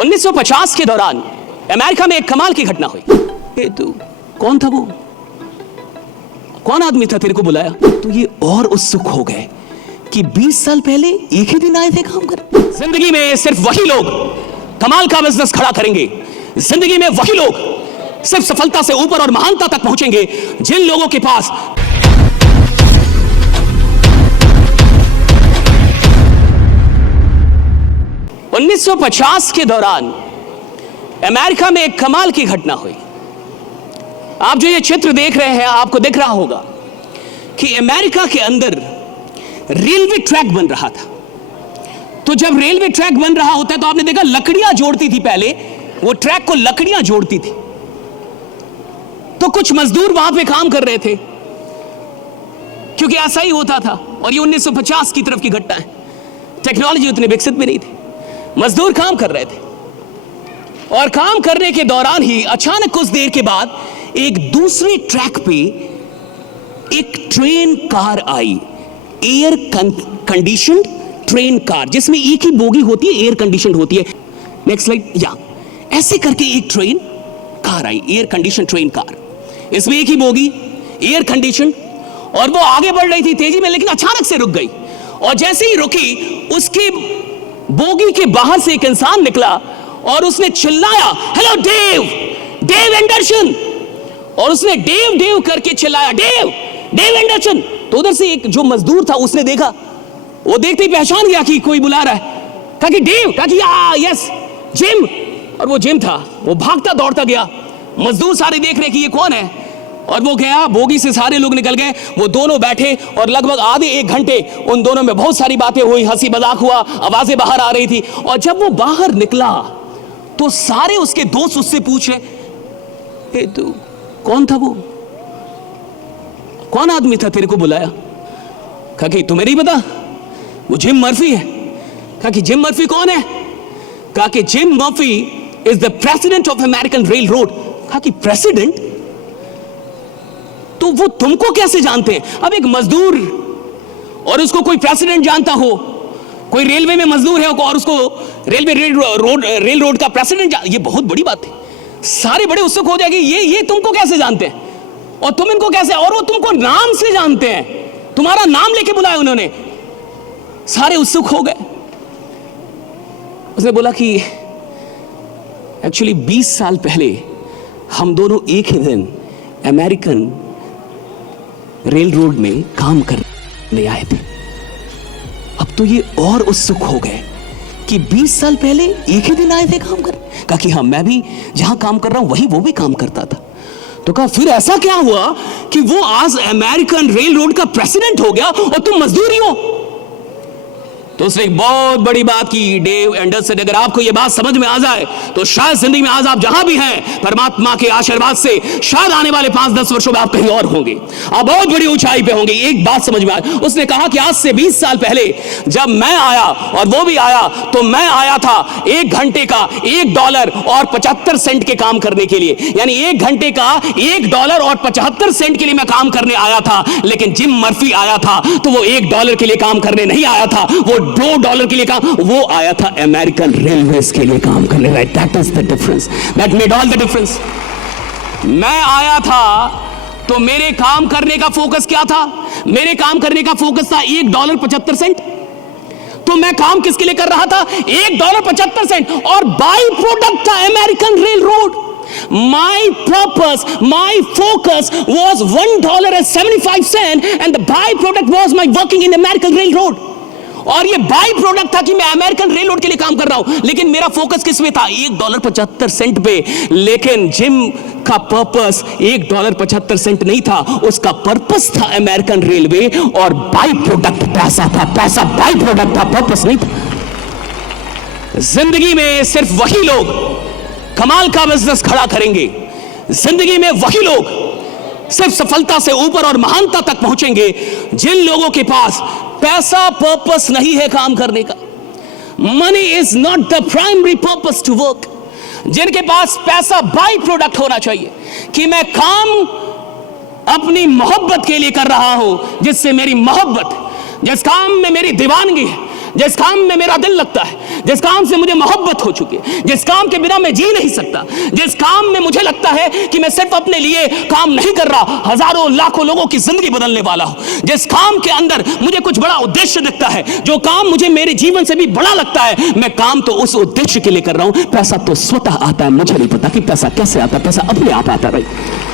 1950 के दौरान अमेरिका में एक कमाल की घटना हुई। तू कौन था वो? कौन आदमी था तेरे को बुलाया? तो ये और उत्सुक हो गए कि 20 साल पहले एक ही दिन आए थे काम कर। जिंदगी में सिर्फ वही लोग कमाल का बिजनेस खड़ा करेंगे। जिंदगी में वही लोग सिर्फ सफलता से ऊपर और महानता तक पहुंचेंगे जिन लोगों के पास उन्नीस 1950 के दौरान अमेरिका में एक कमाल की घटना हुई। आप जो ये चित्र देख रहे हैं, आपको दिख रहा होगा कि अमेरिका के अंदर रेलवे ट्रैक बन रहा था। तो जब रेलवे ट्रैक बन रहा होता है तो आपने देखा लकड़ियां जोड़ती थी, पहले वो ट्रैक को लकड़ियां जोड़ती थी। तो कुछ मजदूर वहां पे काम कर रहे थे क्योंकि ऐसा ही होता था। और ये 1950 की तरफ की घटना है। टेक्नोलॉजी उतनी विकसित भी नहीं थी। मजदूर काम कर रहे थे और काम करने के दौरान ही अचानक कुछ देर के बाद एक दूसरे ट्रैक पे एक ट्रेन कार आई, एयर कंडीशनड ट्रेन कार, जिसमें एक ही बोगी होती है, एयर कंडीशनड होती है। Next slide. या ऐसे करके एक ट्रेन कार आई, एयर कंडीशन ट्रेन कार, इसमें एक ही बोगी, एयर कंडीशन, और वो आगे बढ़ रही थी तेजी में, लेकिन अचानक से रुक गई। और जैसे ही रुकी, उसके बोगी के बाहर से एक इंसान निकला और उसने चिल्लाया, हेलो डेव, डेव एंडरसन। और उसने डेव डेव करके चिल्लाया, डेव, डेव एंडरसन। तो उधर से एक जो मजदूर था उसने देखा, वो देखते ही पहचान गया कि कोई बुला रहा है। कहा कि डेव, कहा कि यस जिम। और वो जिम था। वो भागता दौड़ता गया। मजदूर सारे देख रहे कि ये कौन है, और वो गया, बोगी से सारे लोग निकल गए। वो दोनों बैठे और लगभग आधे एक घंटे उन दोनों में बहुत सारी बातें हुई, हंसी मजाक हुआ, आवाजें बाहर आ रही थी। और जब वो बाहर निकला तो सारे उसके दोस्त उससे पूछे, तू कौन था वो? कौन आदमी था तेरे को बुलाया? कहा कि तुम्हें नहीं पता, वो जिम मर्फी है। कहा कि जिम मर्फी कौन है? कहा कि gym Murphy is the president of American rail road. कहा कि प्रेसिडेंट? तो वो तुमको कैसे जानते हैं? अब एक मजदूर और उसको कोई प्रेसिडेंट जानता हो, कोई रेलवे में मजदूर है और उसको रेल रोड का प्रेसिडेंट, ये बहुत बड़ी बात है। सारे बड़े उत्सुक हो जाएंगे, ये तुमको कैसे जानते हैं और तुम इनको कैसे, और वो तुमको नाम से जानते हैं, तुम्हारा नाम लेके बुलाया उन्होंने। सारे उत्सुक हो गए। उसने बोला कि एक्चुअली 20 साल पहले हम दोनों एक ही दिन अमेरिकन रेल रोड में काम करने आए थे। अब तो ये और उत्सुक हो गए कि 20 साल पहले एक ही दिन आए थे काम कर। कहा कि हाँ, मैं भी जहां काम कर रहा हूं वही वो भी काम करता था। तो कहा फिर ऐसा क्या हुआ कि वो आज अमेरिकन रेल रोड का प्रेसिडेंट हो गया और तुम मजदूर ही हो? तो उसने एक बहुत बड़ी बात की, डेव एंडरसन, अगर आपको यह बात समझ में आ जाए तो शायद जिंदगी में आज आप जहां भी हैं, परमात्मा के आशीर्वाद से शायद आने वाले 5-10 वर्षों में आप कहीं और होंगे, आप बहुत बड़ी ऊंचाई पे होंगे। एक बात समझ में आई। उसने कहा कि आज से 20 साल पहले जब मैं आया और वो भी आया, तो मैं आया था 1 घंटे का $1.75 के काम करने के लिए, यानी 1 घंटे का $1.75 के लिए मैं काम करने आया था। लेकिन जिम मर्फी आया था तो वो $1 के लिए काम करने नहीं आया था, वो $2 के लिए काम, वो आया था अमेरिकन रेलवेज के लिए काम करने। Right, that is the difference, that made all the difference. मैं आया था तो मेरे काम करने का फोकस क्या था? मेरे काम करने का फोकस था $1.75। तो मैं काम किसके लिए कर रहा था? $1.75, और बाई प्रोडक्ट था American rail road. My purpose, my focus was $1.75 and the byproduct was my working in American Railroad. और ये बाई प्रोडक्ट था कि मैं अमेरिकन रेल रोड के लिए काम कर रहा हूं, लेकिन मेरा फोकस किस में था? $1.75 पे। लेकिन जिम का पर्पस $1.75 नहीं था, उसका पर्पस था अमेरिकन रेलवे, और बाई प्रोडक्ट पैसा था। पैसा बाई प्रोडक्ट था, पर्पस नहीं था। जिंदगी में सिर्फ वही लोग कमाल का बिजनेस खड़ा करेंगे। जिंदगी में वही लोग सिर्फ सफलता से ऊपर और महानता तक पहुंचेंगे जिन लोगों के पास पैसा पर्पस नहीं है काम करने का। Money is not the primary purpose to work. जिनके पास पैसा बाई प्रोडक्ट होना चाहिए कि मैं काम अपनी मोहब्बत के लिए कर रहा हूं, जिससे मेरी मोहब्बत, जिस काम में मेरी दीवानगी है, जिस काम में मेरा दिल लगता है, जिस काम से मुझे मोहब्बत हो चुकी है, जिस काम के बिना मैं जी नहीं सकता, जिस काम में मुझे लगता है कि मैं सिर्फ अपने लिए काम नहीं कर रहा, हजारों लाखों लोगों की जिंदगी बदलने वाला हूं, जिस काम के अंदर मुझे कुछ बड़ा उद्देश्य दिखता है, जो काम मुझे मेरे जीवन से भी बड़ा लगता है, मैं काम तो उस उद्देश्य के लिए कर रहा हूं। पैसा तो स्वतः आता है, मुझे नहीं पता कि पैसा कैसे आता है, पैसा अपने आप आता है भाई।